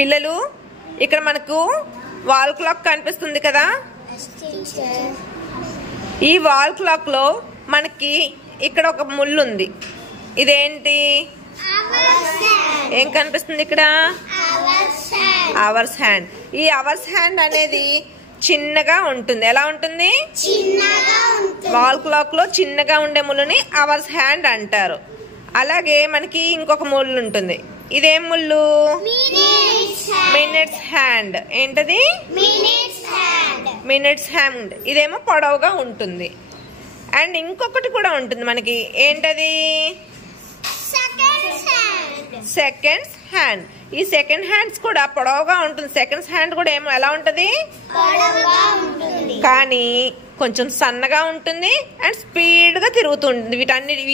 పిల్లలు ఇక్కడ మనకు వాల్ క్లాక్ కనిపిస్తుంది కదా. ఈ వాల్ క్లాక్ లో మనకి ఇక్కడ ఒక ముళ్ళు ఉంది. ఇదేంటి? ఏం కనిపిస్తుంది ఇక్కడ? Hours hand. ఈ అవర్స్ హ్యాండ్ అనేది చిన్నగా ఉంటుంది. ఎలా ఉంటుంది? వాల్ క్లాక్ లో చిన్నగా ఉండే ముళ్ళుని అవర్స్ హ్యాండ్ అంటారు. అలాగే మనకి ఇంకొక ముళ్ళు ఉంటుంది. ఇదేం ముళ్ళు? Minutes hand. ఏంటది? Minutes hand. ఇదేమో పొడవుగా ఉంటుంది. అండ్ ఇంకొకటి కూడా ఉంటుంది మనకి. ఏంటది? Seconds hand. ఈ సెకండ్ హ్యాండ్స్ కూడా పొడవుగా ఉంటుంది. సెకండ్స్ హ్యాండ్ కూడా ఏమో ఎలా ఉంటది? కానీ కొంచెం సన్నగా ఉంటుంది అండ్ స్పీడ్ గా తిరుగుతుంది.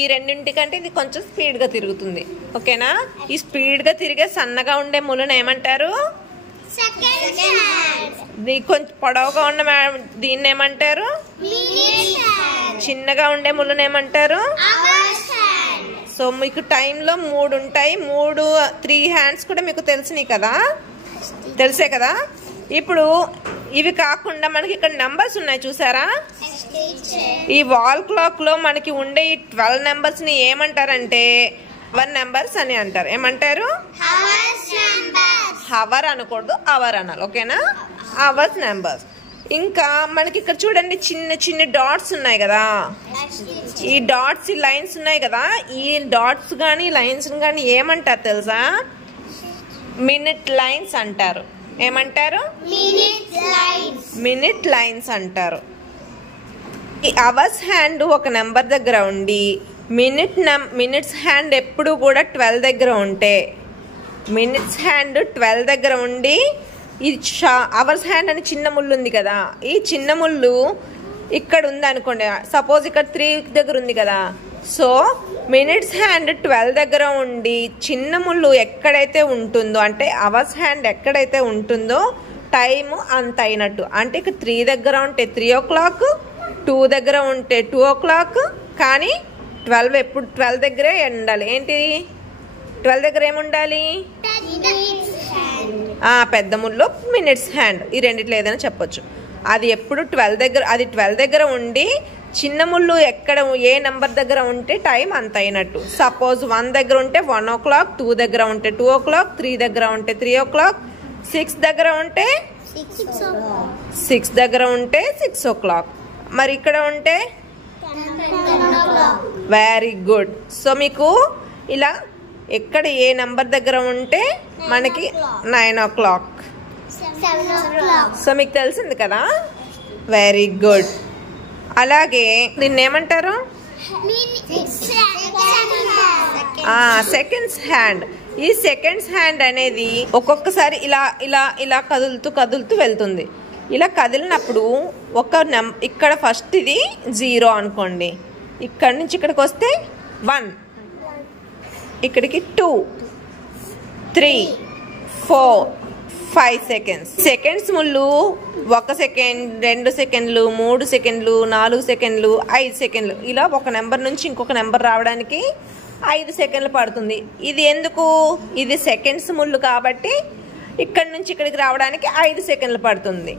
ఈ రెండింటికంటే ఇది కొంచెం స్పీడ్ గా తిరుగుతుంది. ఓకేనా? ఈ స్పీడ్ గా తిరిగే సన్నగా ఉండే ముళ్ళను ఏమంటారు? కొంచెం పొడవుగా ఉన్న దీన్ని ఏమంటారు? చిన్నగా ఉండే ముళ్ళను ఏమంటారు? సో మీకు టైంలో 3 ఉంటాయి. 3 హ్యాండ్స్ కూడా మీకు తెలిసినాయి కదా, తెలిసే కదా. ఇప్పుడు ఇవి కాకుండా మనకి ఇక్కడ నంబర్స్ ఉన్నాయి చూసారా? ఈ వాల్ క్లాక్ లో మనకి ఉండే ఈ 12 నెంబర్స్ ని ఏమంటారంటే అవర్ నెంబర్స్ అని అంటారు. ఏమంటారు? హవర్ అనకూడదు, అవర్ అనాలి. ఓకేనా? Hours numbers. ఇంకా మనకి ఇక్కడ చూడండి చిన్న చిన్న డాట్స్ ఉన్నాయి కదా. ఈ డాట్స్, ఈ లైన్స్ ఉన్నాయి కదా. ఈ డాట్స్ గానీ లైన్స్ గానీ ఏమంటారు తెలుసా? మినిట్ లైన్స్ అంటారు. ఏమంటారు? మినిట్ లైన్స్ అంటారు. ఈ అవర్స్ హ్యాండ్ ఒక నెంబర్ దగ్గర ఉండి మినిట్స్ హ్యాండ్ ఎప్పుడు కూడా 12 దగ్గర ఉంటే, మినిట్స్ హ్యాండ్ 12 దగ్గర ఉండి ఈ అవర్స్ హ్యాండ్ అని చిన్న ముళ్ళు ఉంది కదా, ఈ చిన్న ముళ్ళు ఇక్కడ ఉంది అనుకోండి. సపోజ్ ఇక్కడ 3 దగ్గర ఉంది కదా. సో మినిట్స్ హ్యాండ్ 12 దగ్గర ఉండి చిన్న ముళ్ళు ఎక్కడైతే ఉంటుందో, అంటే అవర్స్ హ్యాండ్ ఎక్కడైతే ఉంటుందో టైం అంత అయినట్టు. అంటే ఇక్కడ 3 దగ్గర ఉంటే 3 o'clock, 2 దగ్గర ఉంటే 2 o'clock. కానీ 12 ఎప్పుడు 12 దగ్గరే ఉండాలి. ఏంటి 12 దగ్గర ఏముండాలి? పెద్ద ముళ్ళు మినిట్స్ హ్యాండ్. ఈ రెండిట్లో ఏదైనా చెప్పొచ్చు. అది ఎప్పుడు 12 దగ్గర ఉండి చిన్న ముళ్ళు ఎక్కడ ఏ నెంబర్ దగ్గర ఉంటే టైం అంత అయినట్టు. సపోజ్ 1 దగ్గర ఉంటే 1 o'clock, 2 దగ్గర ఉంటే 2 o'clock, 3 దగ్గర ఉంటే 3 o'clock, 6 దగ్గర ఉంటే 6 దగ్గర ఉంటే 6 o'clock. మరి ఇక్కడ ఉంటే వెరీ గుడ్. సో మీకు ఇలా ఎక్కడ ఏ నెంబర్ దగ్గర ఉంటే మనకి 9 o'clock. సో మీకు తెలిసింది కదా. Very good. అలాగే దీన్ని ఏమంటారు? Seconds hand. ఈ సెకండ్స్ హ్యాండ్ అనేది ఒక్కొక్కసారి ఇలా ఇలా ఇలా కదులుతూ వెళ్తుంది. ఇలా కదిలినప్పుడు ఇక్కడ ఫస్ట్ ఇది 0 అనుకోండి. ఇక్కడ నుంచి ఇక్కడికి వస్తే 1, ఇక్కడికి 2, 3, 4, 5 seconds. సెకండ్స్ ముళ్ళు 1 సెకండ్, 2 సెకండ్లు, 3 సెకండ్లు, 4 సెకండ్లు, 5 సెకండ్లు. ఇలా ఒక నెంబర్ నుంచి ఇంకొక నెంబర్ రావడానికి 5 సెకండ్లు పడుతుంది. ఇది ఎందుకు? ఇది సెకండ్స్ ముళ్ళు కాబట్టి ఇక్కడి నుంచి ఇక్కడికి రావడానికి 5 సెకండ్లు పడుతుంది.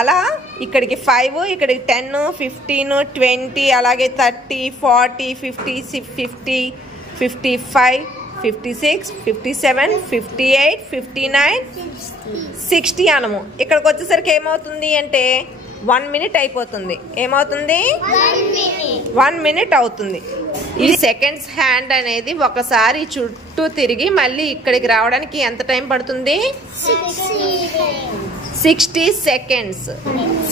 అలా ఇక్కడికి 5, ఇక్కడికి 10, 15, 20, అలాగే 30, 40, 50, 50, 55, 56, 57, 58, 59, 60 అనము. ఇక్కడికి వచ్చేసరికి ఏమవుతుంది అంటే 1 minute అయిపోతుంది. ఏమవుతుంది? 1 minute అవుతుంది. ఈ సెకండ్స్ హ్యాండ్ అనేది ఒకసారి చుట్టూ తిరిగి మళ్ళీ ఇక్కడికి రావడానికి ఎంత టైం పడుతుంది? 60 seconds.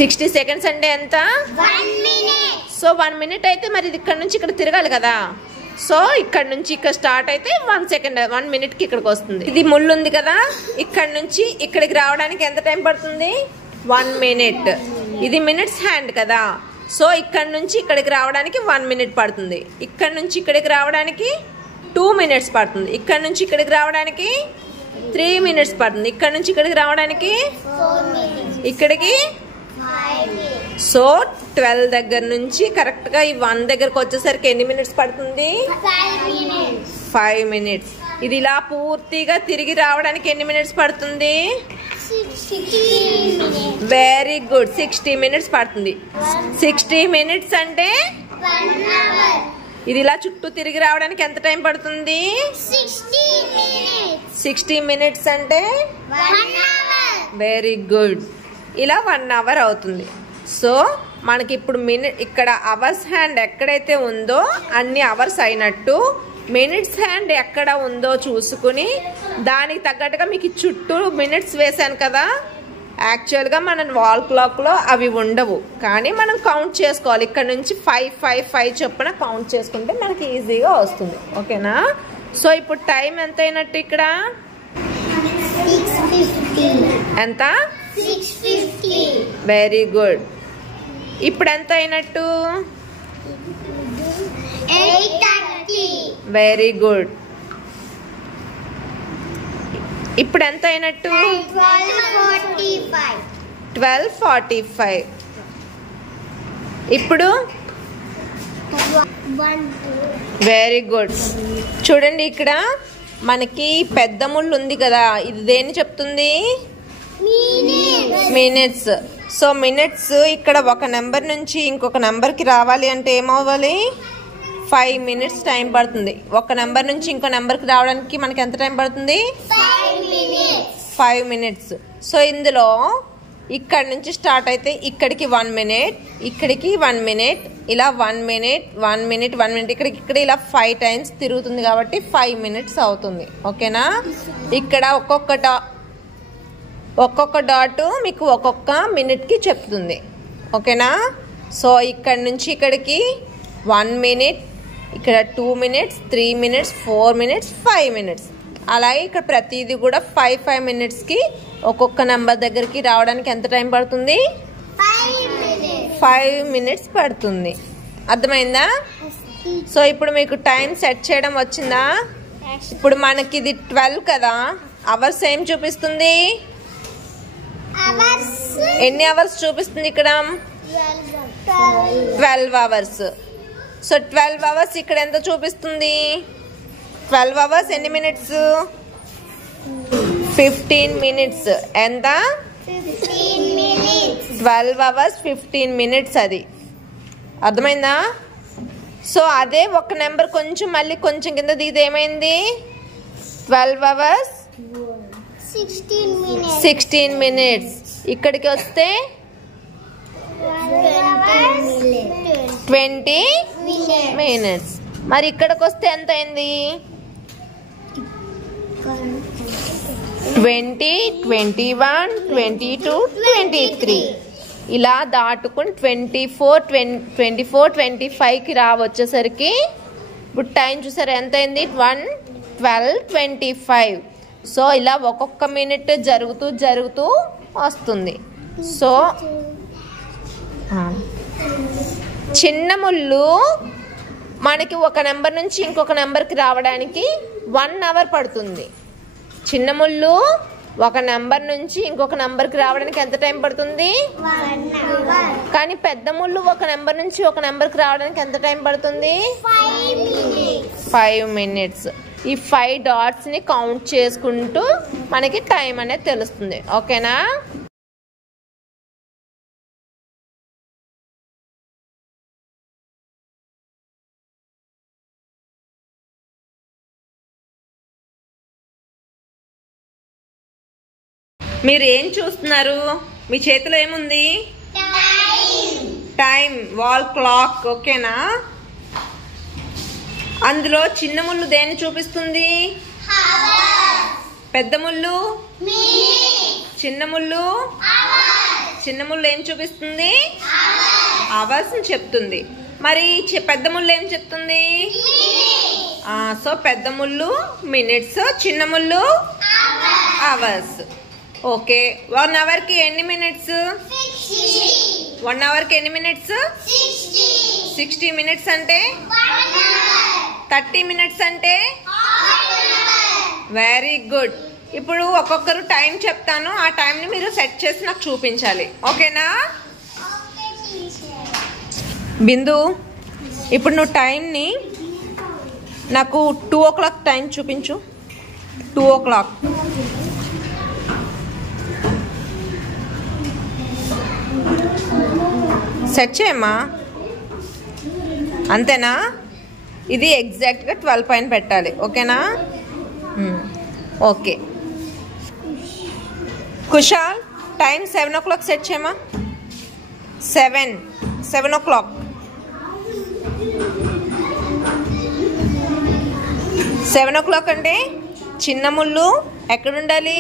60 seconds అంటే ఎంత? 1 minute. సో 1 minute అయితే మరి ఇది ఇక్కడ నుంచి ఇక్కడ తిరగాలి కదా. సో ఇక్కడ నుంచి ఇక్కడ స్టార్ట్ అయితే 1 second, 1 minute కి ఇక్కడికి వస్తుంది. ఇది ముళ్ళు ఉంది కదా, ఇక్కడ నుంచి ఇక్కడికి రావడానికి ఎంత టైం పడుతుంది? 1 minute. ఇది మినిట్స్ హ్యాండ్ కదా. సో ఇక్కడ నుంచి ఇక్కడికి రావడానికి 1 minute పడుతుంది. ఇక్కడ నుంచి ఇక్కడికి రావడానికి 2 minutes పడుతుంది. ఇక్కడ నుంచి ఇక్కడికి రావడానికి 3 minutes పడుతుంది. ఇక్కడ నుంచి ఇక్కడికి రావడానికి 4 minutes. ఇక్కడికి 5 minutes. సో 12 దగ్గర నుంచి కరెక్ట్ గా ఈ 1 దగ్గరకు వచ్చేసరికి ఎన్ని మినిట్స్ పడుతుంది? 5 minutes. 5 minutes. ఇది ఇలా పూర్తిగా తిరిగి రావడానికి ఎన్ని మినిట్స్ పడుతుంది? 60 minutes. వెరీ గుడ్, 60 మినిట్స్ పడుతుంది. 60 మినిట్స్ అంటే 1 hour. ఇది ఇలా చుట్టూ తిరిగి రావడానికి ఎంత టైం పడుతుంది? 60 minutes. 60 మినిట్స్ అంటే 1 hour. Very good. ఇలా 1 అవర్ అవుతుంది. సో మనకి ఇప్పుడు ఇక్కడ అవర్స్ హ్యాండ్ ఎక్కడైతే ఉందో అన్ని అవర్స్ అయినట్టు, మినిట్స్ హ్యాండ్ ఎక్కడ ఉందో చూసుకుని దానికి తగ్గట్టుగా మీకు చుట్టూ మినిట్స్ వేసాను కదా. యాక్చువల్గా మన వాల్ క్లాక్లో అవి ఉండవు, కానీ మనం కౌంట్ చేసుకోవాలి. ఇక్కడ నుంచి 5 5 5 చొప్పున కౌంట్ చేసుకుంటే మనకి ఈజీగా వస్తుంది. ఓకేనా? సో ఇప్పుడు టైం ఎంత అయినట్టు ఇక్కడ? 6:50. ఎంత? 6:50. Very good. ఇప్పుడు ఎంత అయినట్టు? 8:30. Very good. ఇప్పుడు ఎంత అయినట్టు? 12:45. 12:45. ఇప్పుడు 1 వెరీ గుడ్. చూడండి ఇక్కడ మనకి పెద్ద ముళ్ళు ఉంది కదా, ఇది దేన్ని చెప్తుంది? minutes. మినిట్స్. సో మినిట్స్ ఇక్కడ ఒక నెంబర్ నుంచి ఇంకొక నెంబర్కి రావాలి అంటే ఏమవ్వాలి? 5 మినిట్స్ టైం పడుతుంది. ఒక నెంబర్ నుంచి ఇంకో నెంబర్కి రావడానికి మనకి ఎంత టైం పడుతుంది? 5 minutes. 5 మినిట్స్. సో ఇందులో ఇక్కడ నుంచి స్టార్ట్ అయితే ఇక్కడికి 1 మినిట్, ఇక్కడికి 1 మినిట్, ఇలా 1 మినిట్ 1 మినిట్ 1 మినిట్, ఇక్కడ ఇలా 5 టైమ్స్ తిరుగుతుంది కాబట్టి 5 మినిట్స్ అవుతుంది. ఓకేనా? ఇక్కడ ఒక్కొక్క డాట్ మీకు ఒక్కొక్క మినిట్కి చెప్తుంది. ఓకేనా? సో ఇక్కడ నుంచి ఇక్కడికి 1 మినిట్, ఇక్కడ 2 మినిట్స్ 3 మినిట్స్ 4 మినిట్స్ 5 మినిట్స్, అలాగే ఇక్కడ ప్రతిదీ కూడా 5 మినిట్స్కి ఒక్కొక్క నెంబర్ దగ్గరికి రావడానికి ఎంత టైం పడుతుంది? 5 minutes. 5 మినిట్స్ పడుతుంది. అర్థమైందా? సో ఇప్పుడు మీకు టైం సెట్ చేయడం వచ్చిందా? ఇప్పుడు మనకి ఇది 12 కదా, అవర్స్ ఏం చూపిస్తుంది? Hours. ఎన్ని అవర్స్ చూపిస్తుంది ఇక్కడ? 12 అవర్స్. సో 12 అవర్స్ ఇక్కడ ఎంత చూపిస్తుంది? 12 అవర్స్ ఎన్ని మినిట్స్? 15 మినిట్స్. ఎంత? 15 minutes. 12 hours 15 minutes. అది అర్థమైందా? సో అదే ఒక నెంబర్ కొంచెం మళ్ళీ కొంచెం కింద దిగితే ఏమైంది? 12 అవర్స్ 16 minutes. 16 మినిట్స్. ఇక్కడికి వస్తే 20 మినిట్స్. మరి ఇక్కడికి వస్తే ఎంత అయింది? 20 21 22 23 ఇలా దాటుకుని 24 25కి వచ్చేసరికి ఇప్పుడు టైం చూసారు ఎంత అయింది? 1 12 25. సో ఇలా ఒక్కొక్క మినిట్ జరుగుతూ వస్తుంది. సో చిన్న ముళ్ళు మనకి ఒక నెంబర్ నుంచి ఇంకొక నెంబర్కి రావడానికి 1 అవర్ పడుతుంది. చిన్న ముళ్ళు ఒక నెంబర్ నుంచి ఇంకొక నెంబర్కి రావడానికి ఎంత టైం పడుతుంది? 1 hour. కానీ పెద్ద ముళ్ళు ఒక నెంబర్ నుంచి ఒక నెంబర్కి రావడానికి ఎంత టైం పడుతుంది? 5 minutes. 5 మినిట్స్. ఈ 5 డాట్స్ని కౌంట్ చేసుకుంటూ మనకి టైం అనేది తెలుస్తుంది. ఓకేనా? మీరు ఏం చూస్తున్నారు? మీ చేతిలో ఏముంది? Time, wall clock. ఓకేనా? అందులో చిన్న ముళ్ళు దేన్ని చూపిస్తుంది? పెద్ద ముళ్ళు చిన్న ముళ్ళు ఏం చూపిస్తుంది? అవర్స్ చెప్తుంది. మరి పెద్ద ముళ్ళు ఏం చెప్తుంది? సో పెద్ద ముళ్ళు మినిట్స్, చిన్న ముళ్ళు అవర్స్. ఓకే. 1 అవర్కి ఎన్ని మినిట్స్? 1 అవర్కి ఎన్ని మినిట్స్? 60 మినిట్స్ అంటే 30 మినిట్స్ అంటే వెరీ గుడ్. ఇప్పుడు ఒక్కొక్కరు టైం చెప్తాను, ఆ టైంని మీరు సెట్ చేసి నాకు చూపించాలి. ఓకేనా? బిందు, ఇప్పుడు నువ్వు టైంని నాకు 2 o'clock టైం చూపించు. 2 o'clock. సెట్ చేయమ్మా. అంతేనా? ఇది ఎగ్జాక్ట్గా 12 పైన పెట్టాలి. ఓకేనా? Okay. Kushal time 7 o'clock set చేయమ్మా. 7 o'clock. 7 o'clock అంటే చిన్న ముళ్ళు ఎక్కడ ఉండాలి?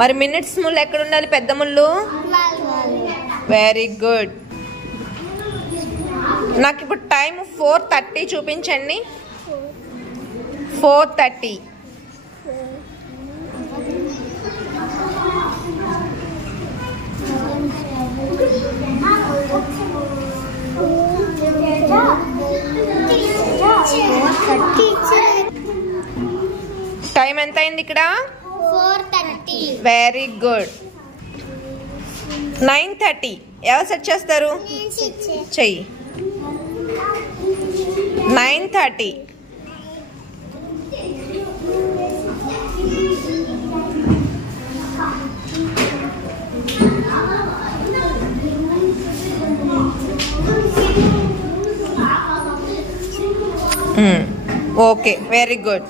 మరి మినిట్స్ ముళ్ళు ఎక్కడ ఉండాలి? పెద్ద ముళ్ళు. Very good. నాకు ఇప్పుడు టైం 4:30 చూపించండి. 4:30. టైం ఎంత అయింది ఇక్కడ? 4:30. Very good. 9:30 ఎవరు సెట్ చేస్తారు? చెయ్యి. 9:30. Okay, very good.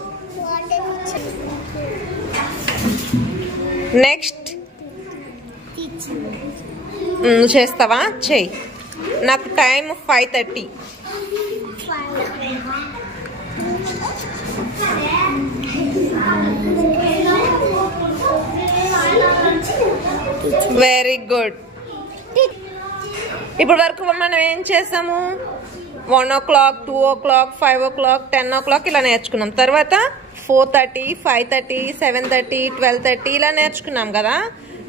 నెక్స్ట్ చేస్తావా? చెయ్యి. నాకు టైం 5:30. Very good. ఇప్పటి వరకు మనం ఏం చేసాము? 1 o'clock, 2 o'clock, 5 o'clock, 10 o'clock ఇలా నేర్చుకున్నాం. తర్వాత 4:30, 5:30, 7:30, 12:30 ఇలా నేర్చుకున్నాం కదా.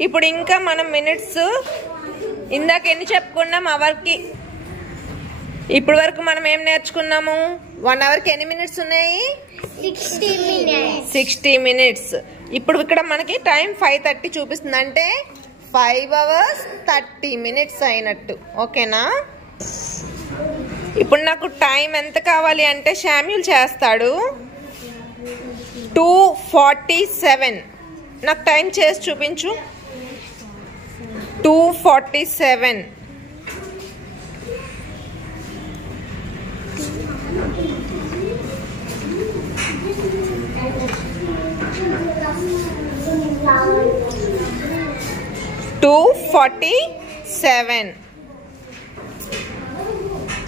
ఇప్పుడు ఇంకా మనం మినిట్స్ ఇందాక ఎన్ని చెప్పుకున్నాం అవర్కి? ఇప్పటి వరకు మనం ఏం నేర్చుకున్నాము? 1 hourకి ఎన్ని మినిట్స్ ఉన్నాయి? 60 minutes. ఇప్పుడు ఇక్కడ మనకి టైం 5:30 చూపిస్తుంది. అంటే 5 hours 30 minutes అయినట్టు. ఓకేనా? ఇప్పుడు నాకు టైం ఎంత కావాలి అంటే శామ్యూల్ చేస్తాడు. 2:47. నాకు టైం చేసి చూపించు. 2:47.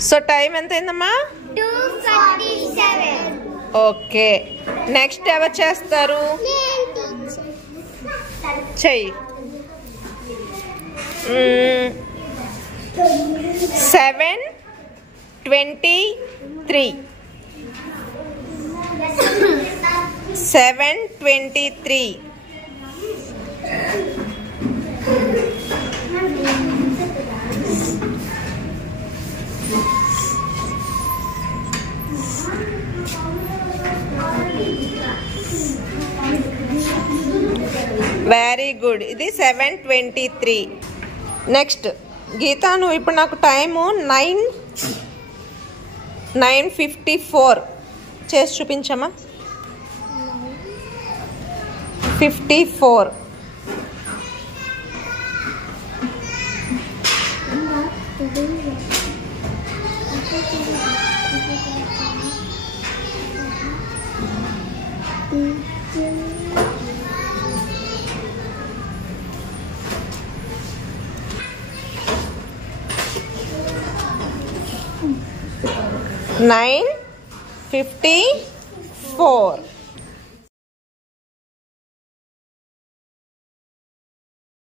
సో టైం ఎంత అయిందమ్మా? 2:47. ఓకే. నెక్స్ట్ ఎవరు చేస్తారు? చెయ్యి. 7:23. 7:23. Very good. ఇది 7:23. నెక్స్ట్ గీత, నువ్వు ఇప్పుడు నాకు టైము 9:54 చేసి చూపించమ్మా. 54. Nine 54.